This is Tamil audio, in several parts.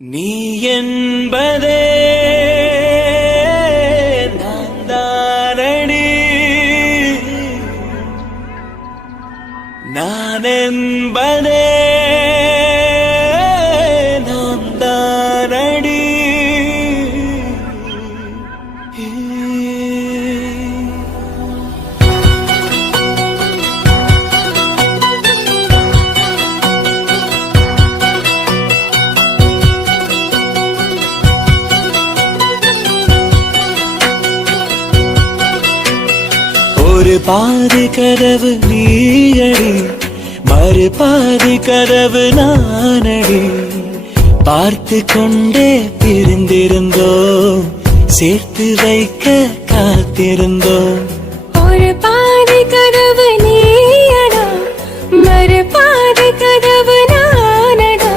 நீ என்பதே நான் தானடி, நான் என்பதே நான் தானடி. ஒரு பாதி கதவு நீயடி, மறு பாதி கதவு நானடி. பார்த்து கொண்டே பிரிந்திருந்தோம், சேர்த்து வைக்க காத்திருந்தோம். ஒரு பாதி கதவு நீயடா, மறு பாதி கதவு நானடா.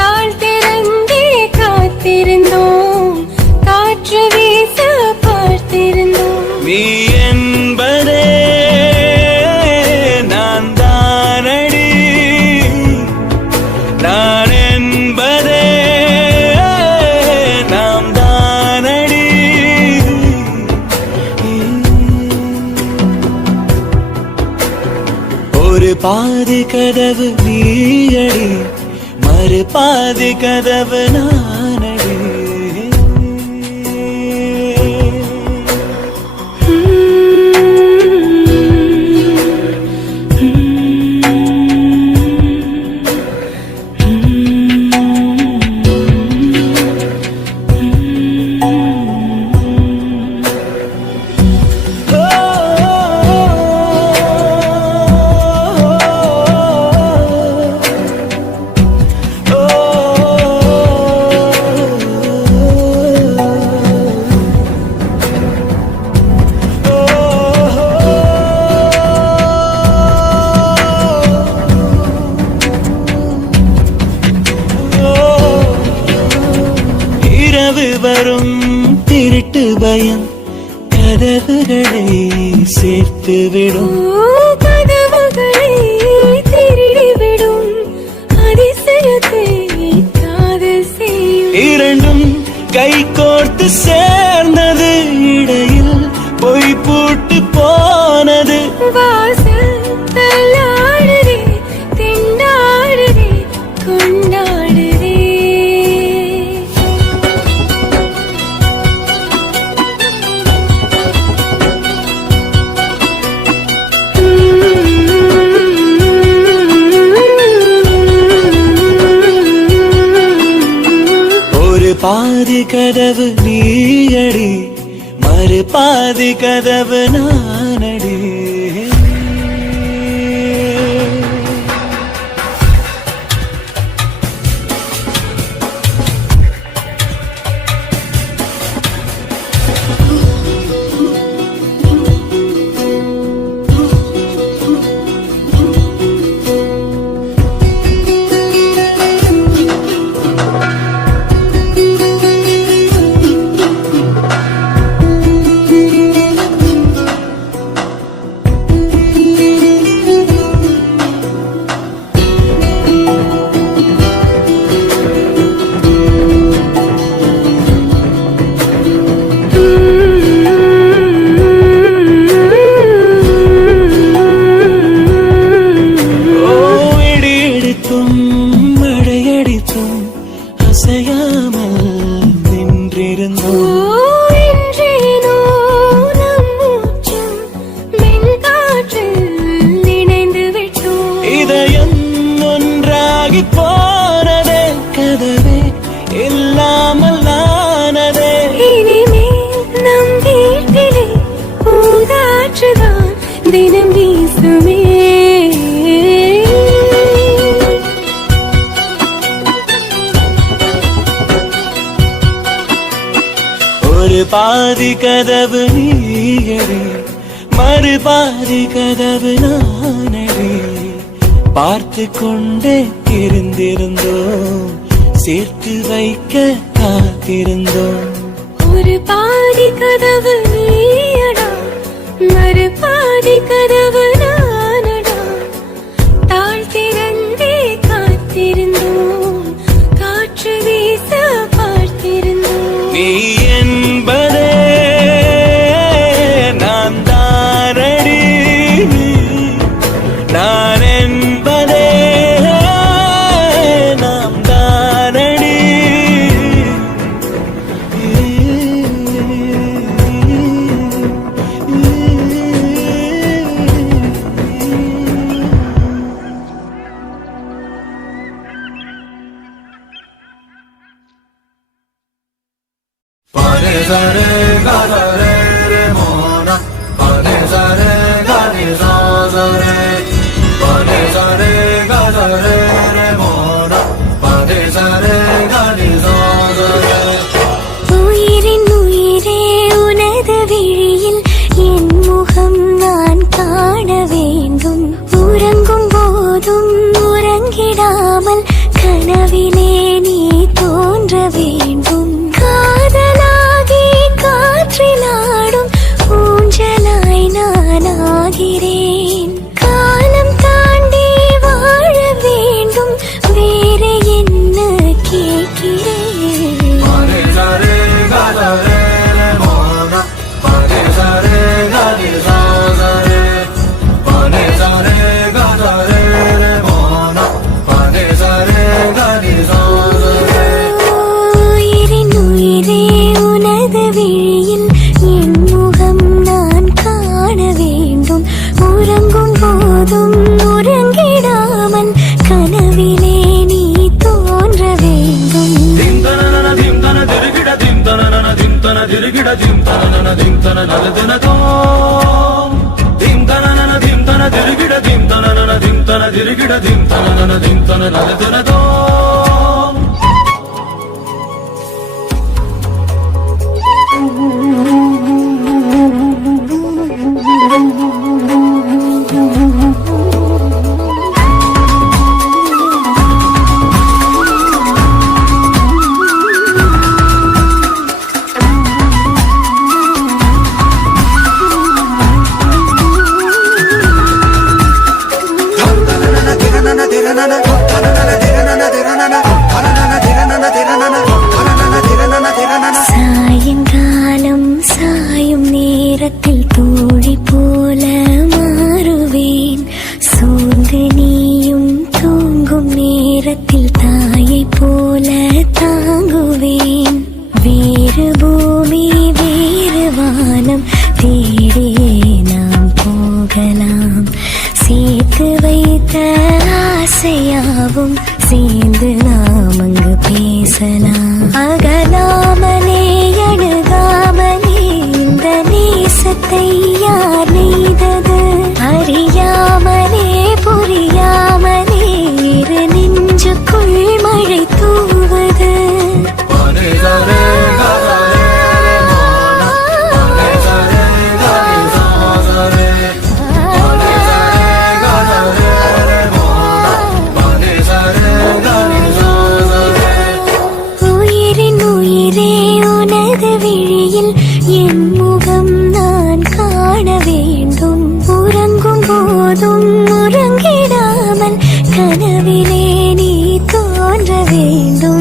தாழ் திறந்தே காத்திருந்தோம், காற்று வீச பார்த்திருந்தோம். நீ என்பதே நான் தானடி, நான் என்பதே நாம் தானடி. ஒரு பாதி கதவு நீயடி, மறு பாதி கதவு நானடி. வரும் திருட்டு பயம் கதவுகளை சேர்த்துவிடும், கதவுகளை திருடிவிடும், அதிசயத்தை காதல் செய்யும். இரண்டும் கை கோர்த்து சேர்ந்தது, இடையில் பொய் பூட்டு போனது. வாசல் தள்ளாடுதே, திண்டாடுதே, கொண்டாடுதே. பாதி கதவு நீயடி, மறு பாதி கதவு நானடி. அசையாமல் நின்றிருந்தோம். என்றேனோ நம் மூச்சும் மென்காற்றில் இணைந்து விட்டோம். இதயம் ஒன்றாகி போனதே, கதவே இல்லாமல் ஆனதே. இனிமேல் நம் வீட்டிலே பூங்காற்றுதான் தினம் வீசுமே. ஒரு பாதி கதவு நீயடி, மறு பாதி கதவு நானடி. பார்த்து கொண்டே இருந்திருந்தோம், சேர்த்து வைக்க காத்திருந்தோம். ஒரு பாதி கதவு நீயடா, மறு பாதி கதவு நானடா. தாழ் திறந்தே காத்திருந்தோம், காற்று உயிரின் உயிரே உனது விழியில் என் முகம் நான் காண வேண்டும். உறங்கும் போதும் உறங்கிடாமல் கனவிலே நீ தோன்ற வேண்டும். காதலாகி காற்றிலாடும் ஊஞ்சலாய் நான் ஆகிறேன். காலம் தாண்டி வாழ வேண்டும், வேற என்ன கேட்கிறேன். உயிரின் உயிரே உனது விழியில் என் முகம் நான் காண வேண்டும். உறங்கும் போதும் உறங்கிடாமல் கனவிலே நீ தோன்ற வேண்டும். சாயங்காலம் சாயும் நேரத்தில் தோழி போல மாறுவேன். சோர்ந்து நீயும் தூங்கும் நேரத்தில் தாயை போல தாங்குவேன். வேறு பூமி வேறு வானம் தேடியே நாம் போகலாம். சேர்த்து வைத்த ஆசையாவும் சேர்ந்து நாம் அங்கு பேசலாம். அகலாமலே அணுகாமலே இந்த நேசத்தை யார் நெய்தது? அறியாமலே புரியாமலே இரு நெஞ்சுக்குள் மழை தூவது. உயிரின் உயிரே உனது விழியில் என் முகம் நான் காண வேண்டும். உறங்கும் போதும் உறங்கிடாமல் கனவிலே நீ தோன்ற வேண்டும்.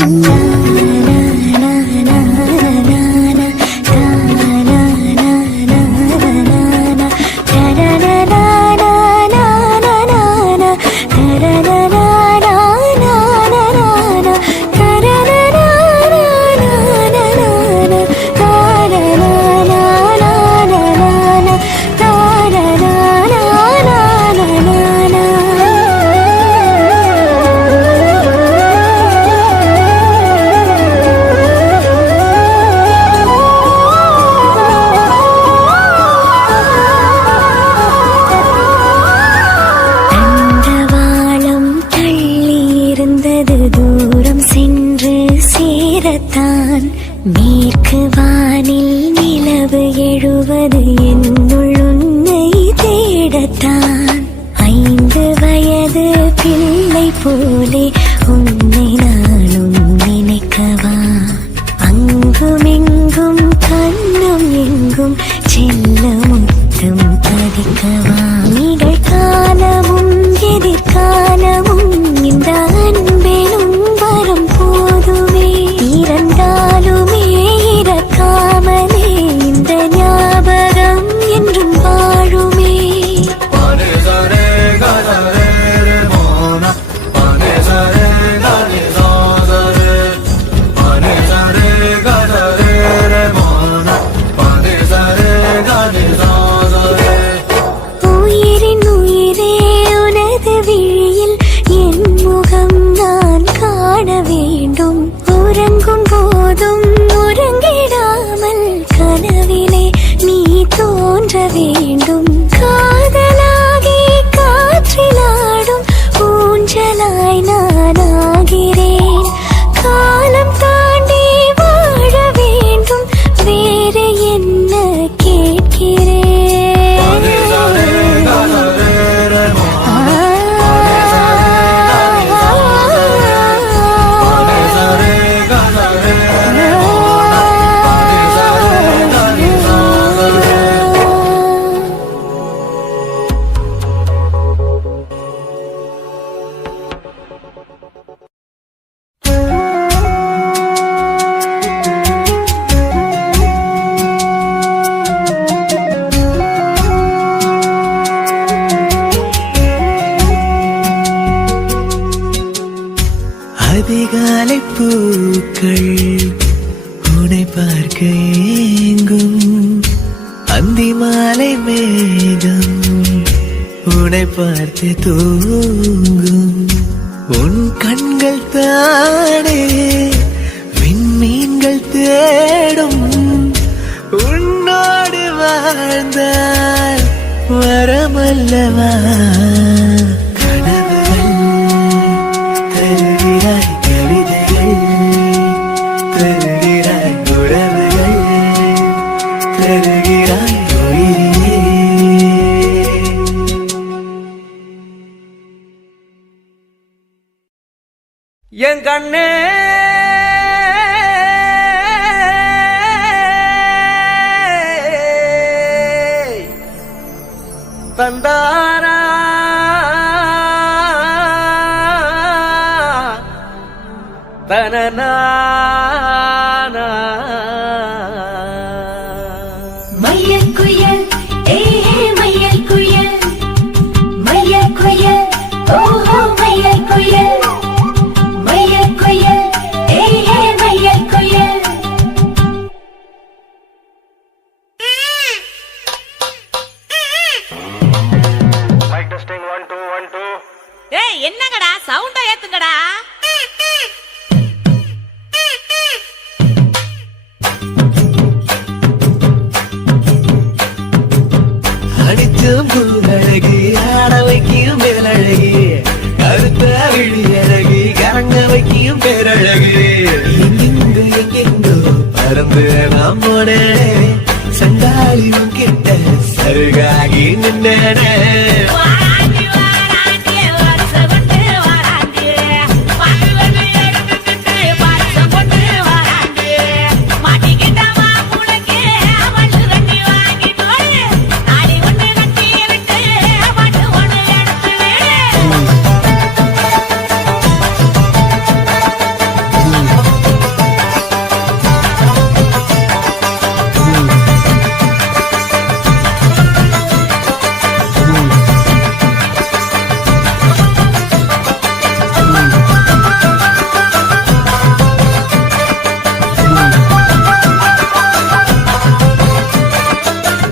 தூரம் சென்று சேரத்தான். மேற்கு வானில் நிலவு எழுவது என்னுள் உன்னை தேடத்தான். 5 வயது பிள்ளை போலே உன்னை நானும் நினைக்கவா? அங்குமெங்கும் கண்ணும் எங்கும் செல்ல முத்தம் பதிக்கவா? நிகழ்காலமும் எதிர்காலமும் இந்த அன்பெனும் வரம் போதுமே. இறந்தாலுமே இறக்காமலே இந்த ஞாபகம் என்றும் வாழுமே. Sare பூக்கள் உன்னை பார்க்க ஏங்கும் அந்தி மாலை மேகம் உன்னை பார்த்து தூங்கும் உன் கண்கள் தானே விண்மீன்கள் தேடும் உன்னோடு வாழ்ந்தால் வரமல்லவா கனவுகள் தருகிறாய் கவிதைகள் தருகிறாய் உறவுகள் தருகிறாய் உயிரே என் கண்ணே தந்தாரா தனனா மையல் குயில் மையல் குயில் மையல் குயில் ஓஹோ மையல் குயில் மையல் குயில் மையல் குயில் மைக் டெஸ்டிங் 1 2 1 2 ஏய் என்னங்கடா சவுண்ட ஏத்துங்கடா அடிச்சும் பூலழகி ஆட வைக்கும் மேலழகி கருத்த விழி அழகி கரங்க வைக்கும் பேரழகி எங்கெங்கு எங்கெங்கோ பறந்து நாம் போனே சண்டாளி கிட்ட சருகாகி நின்னே வாராண்டி வாராண்டி வருஷப்பட்டு வாராண்டி பாட்டுவன்னு எடுத்துக்கிட்டு வருஷப்பட்டு வாராண்டி மாட்டிக்கிட்ட மாப்புளைக்கு மண்ணு கட்டி வாங்கி போடு நாளை ஒண்ணு கட்டி விட்டு பாட்டு ஒண்ணு எடுத்து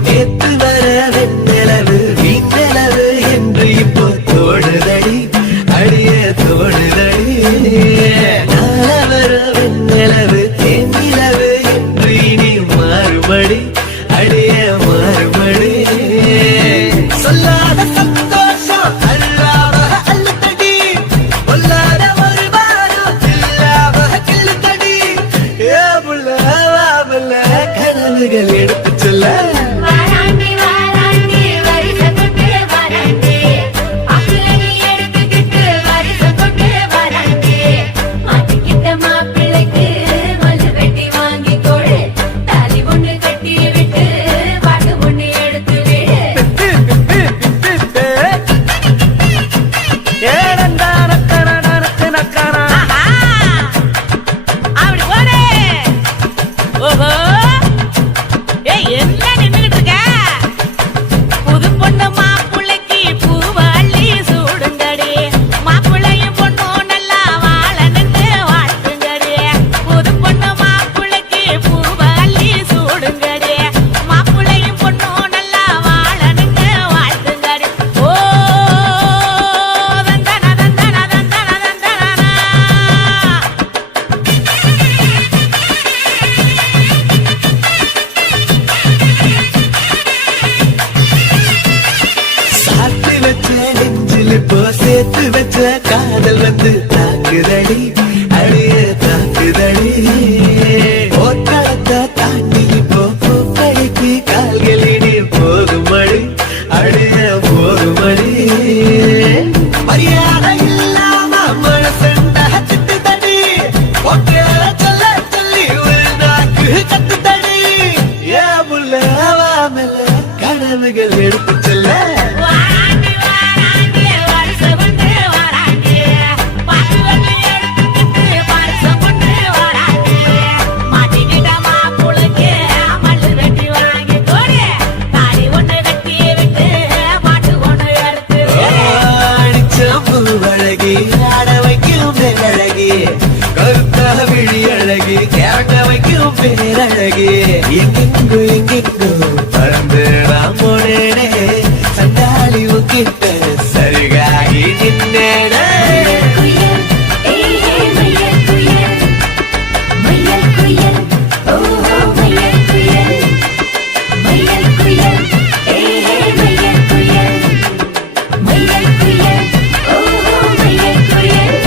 நேத்து வர வெண்ணிலவு வீண்ணிலவு என்று இப்போ தோடுதடி அடிய தோடுதடி நாள வர வெண்ணிலவு தேனிலவு என்று இனி மாறுபடி அடிய மாறுபடி சொல்லாத சந்தோஷம் அல்லாம அல்லத்தடி பொல்லாத ஒரு வாரம் இல்லாம கிள்ளுத்தடி ஏ புள்ள கனவுகள் எடுத்து சொல்ல வாராண்டி வாராண்டி வருஷப்பட்டு வாராண்டி மாப்பிள்ளை எடுத்துக்கிட்டு வருஷப்பட்டு வாராண்டி மாட்டிக்கிட்ட மாப்பிள்ளைக்கு மல்லு கட்டி வாங்கி கொடு தாலி ஒண்ணு கட்டி விட்டு பாட்டு ஒண்ணு எடுத்து விடு ஆஹா அப்படி போடு ஓஹோ ஏய் என்ன நின்னுகிட்டு இருக்க புது பொண்ணு மாப்புள்ளைக்கு பூவாளி சூடுங்கடி மாப்புள்ளையும் பொண்ணும் நல்லா வாழ நின்று வாழ்த்துங்கடி புது பொண்ணு மாப்புள்ளைக்கு பூவாளி சூடுங்கடி மாப்புள்ளையும் பொண்ணும் நல்லா வாழ நின்று வாழ்த்துங்கடி ஓ தந்தன தந்தன தந்தன தந்தன சாத்து வச்ச நெஞ்சில் இப்போ சேர்த்து வச்ச காதல் வந்து தாக்குதடி அடிய தாக்குதடி போர்க்களத்தை தாண்டி இப்போ பூக்கடைக்கு கால்களிடி போகுமடி அடிய போகுமடி மரியாதை இல்லாம மனசண்ட திட்டுதடி ஒற்றை சொல்ல சொல்லி ஒரு நாக்கு கத்துதடி ஏ முல்ல வாமல கனவுகள் எடுத்து செல்ல வாராண்டி வாராண்டி வருஷப்பட்டு வாராண்டி பாட்டுவன்னு எடுத்துக்கிட்டு வருஷப்பட்டு வாராண்டி பேரழகே எங்கெங்கோ எங்கெங்கோ பறந்து நான் போனேனே சண்டாளி உக்கிட்ட சருகாகி நின்னேனே குயில் ஏஹே மயில் குயில் மயில் குயில் ஓஹோ மயில் குயில் மயில் குயில் ஏஹே மயில் குயில் மயில் குயில் ஓஹோ மயில் குயில்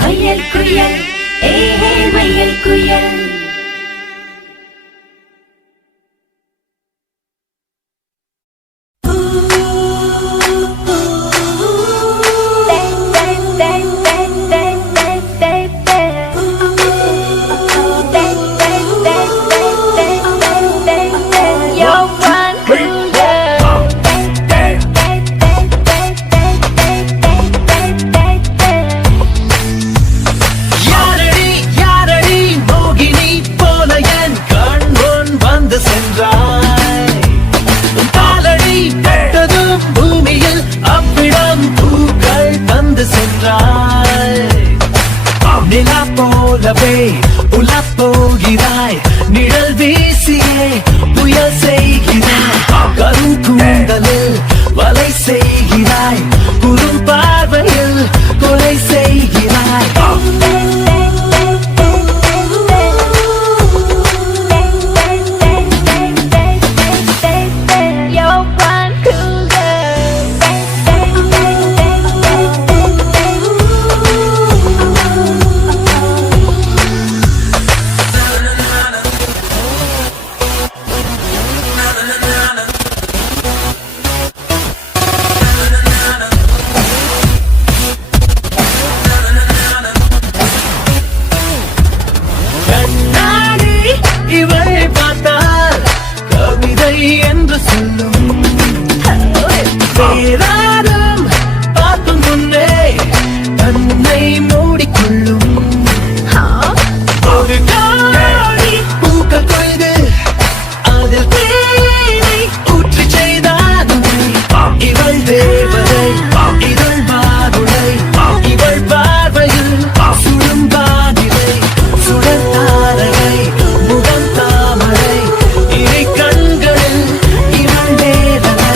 மயில் குயில் ஏஹே மயில் குயில் யாரடி யாரடி மோகினி போல என் கண் முன் வந்து சென்றாய் காலடி பட்டதும் பூமியில் அவ்விடம் பூக்கள் தந்து சென்றாய் நிலா போலவே உலப் போகிறாய் நிழல் வீசியே புயல் செய்கிறாய் கருங்கூந்தலில் வலை செய்கிறாய் குறும் பார்வையில் கொலை செய்கிறாய் You're one cool கண்ணாடி இவள் பார்த்தால் கவிதை என்று சொல்லும் வேறாரும் பார்க்கும் முன்னே தன்னை மூடிக்கொள்ளும் ஒரு காடி பூக்கள் கொய்து அதில் தேனை ஊற்றி செய்தானுமே இவள் தேவதை இதழ் மாதுளை இவள் பார்வையில் சுடும் பாதிலை சுடர் தாரகை முகம் தாமரை இறை கண்களில் இவள் வேதனை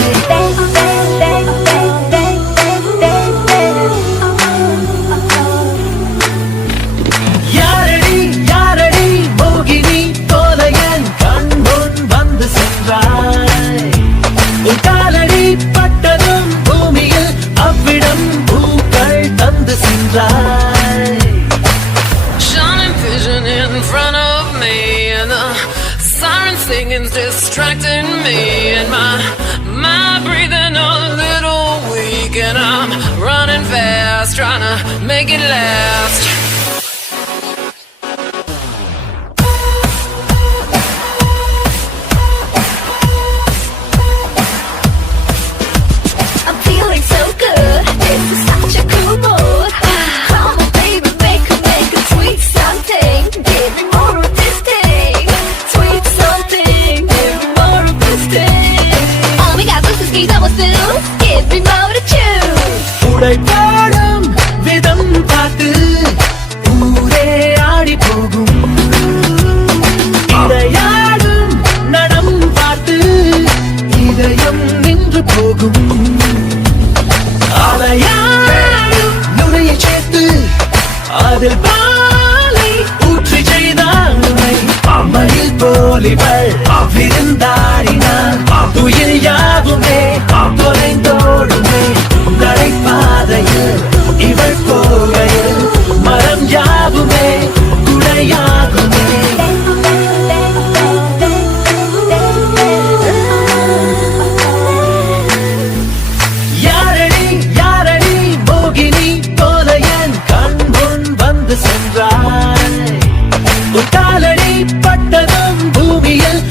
யாரடி யாரடி மோகினி போல என் கண் முன் வந்து சென்றாய் உன் காலடி பட்டதும் பூமியில் அவ்விடம் பூக்கள் தந்து சென்றாய் Shining vision in front of me, and the siren singing's distracting me, and my breathing a little weak, and I'm running fast, trying to make it last. I'm feeling so good. This is such a cool mood. Come on, baby, make a sweet something. Give me more of this thing. Sweet something. Give me more of this thing. Oh my God, this is Giza Wasu. Give me more to choose. உடை பாடும் விதம் பார்த்து ஊரே ஆடி போகும் இடையாடும் நடம் பார்த்து இதயம் நின்று போகும் அலையாடும் நுரையை சேர்த்து அதில் பாலை ஊற்றி செய்தால் மயில் போலிவள் விருந்தாடினாள் துயில் யாவுமே தொலைந்தோடுமே நடைபாதையில் இவள் போகையில் மரம் யாவுமே குடையாகுமே யாரடி யாரடி மோகினி போல என் கண் முன் வந்து சென்றாய் உன் காலடி பட்டதும் பூமியில்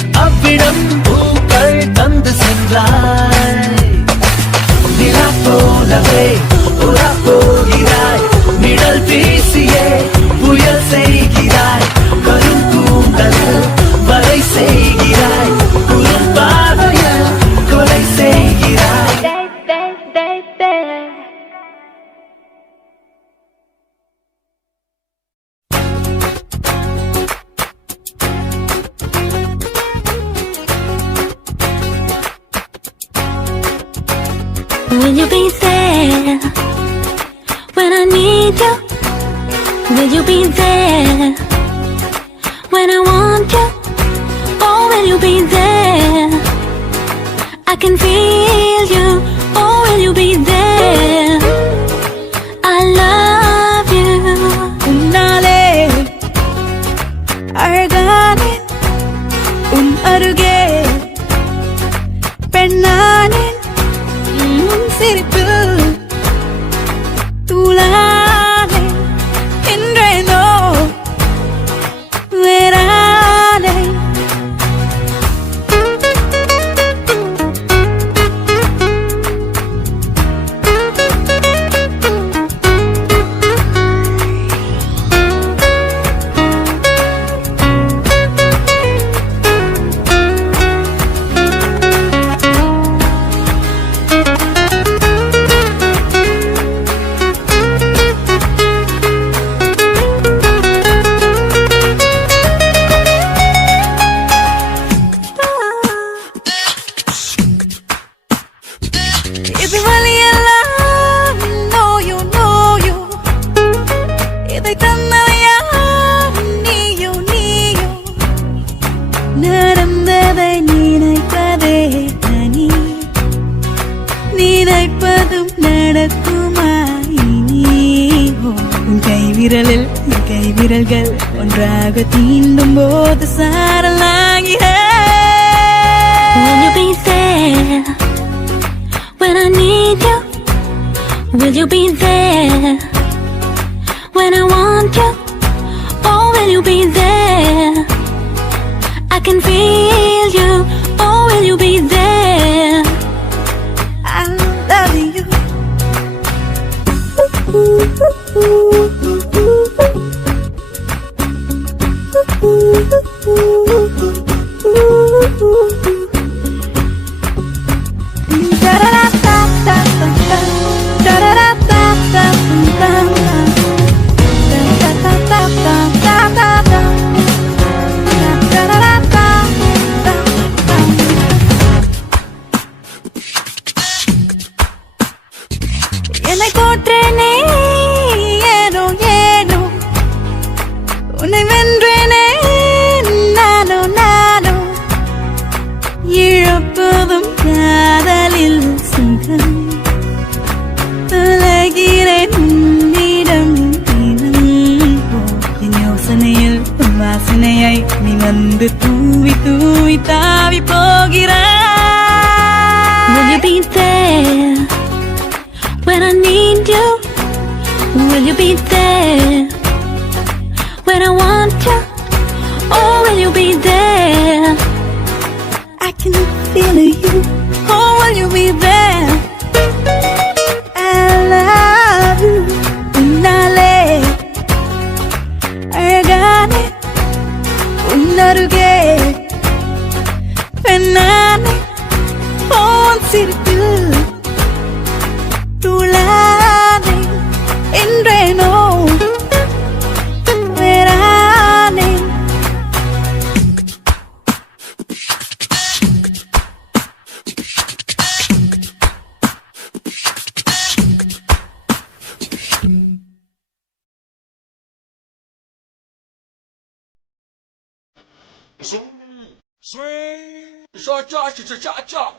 Will you be there when I need you? Will you be there when I want you? Oh, will you be there? I can feel you. Oh, will you be there? I love you. உன்னாலே அழகானே உன் அருகே பெண்ணானே உன் சிரிப்பில் தூளானே என்றேனோ வேறானே இது வழியெல்லாம் know you இதை தந்தவையா நீயோ நடந்ததை நினைப்பதே தனி நினைப்பதும் நடக்குமா இனி உன் கைவிரல்கள் ஒன்றாக தீண்டும் போது சாரலாகிற Will you be there when I need you? Will you be there when I want you? Oh, will you be there? I can feel you. Oh, will you be there? I love you. என்னை தோற்றேனே ஏனோ உன்னை வென்றேனே நானோ இழப்பதும் காதலில் சுகம் தொலைகிறேன் உன்னிடம் தினம் என் யோசனையில் உன் வாசனையை நீ வந்து தூவி தாவி போகிறாய் Will you be there when I need you? Will you be there when I want you? Oh, will you be there? I can feel you. Oh, will you be there? I love you. உன்னாலே அழகானே உன் அருகே பெண்ணானே உன் சிரிப்பில் தூளானே என்றேனோ வேறானே Swing, cha cha cha cha cha cha.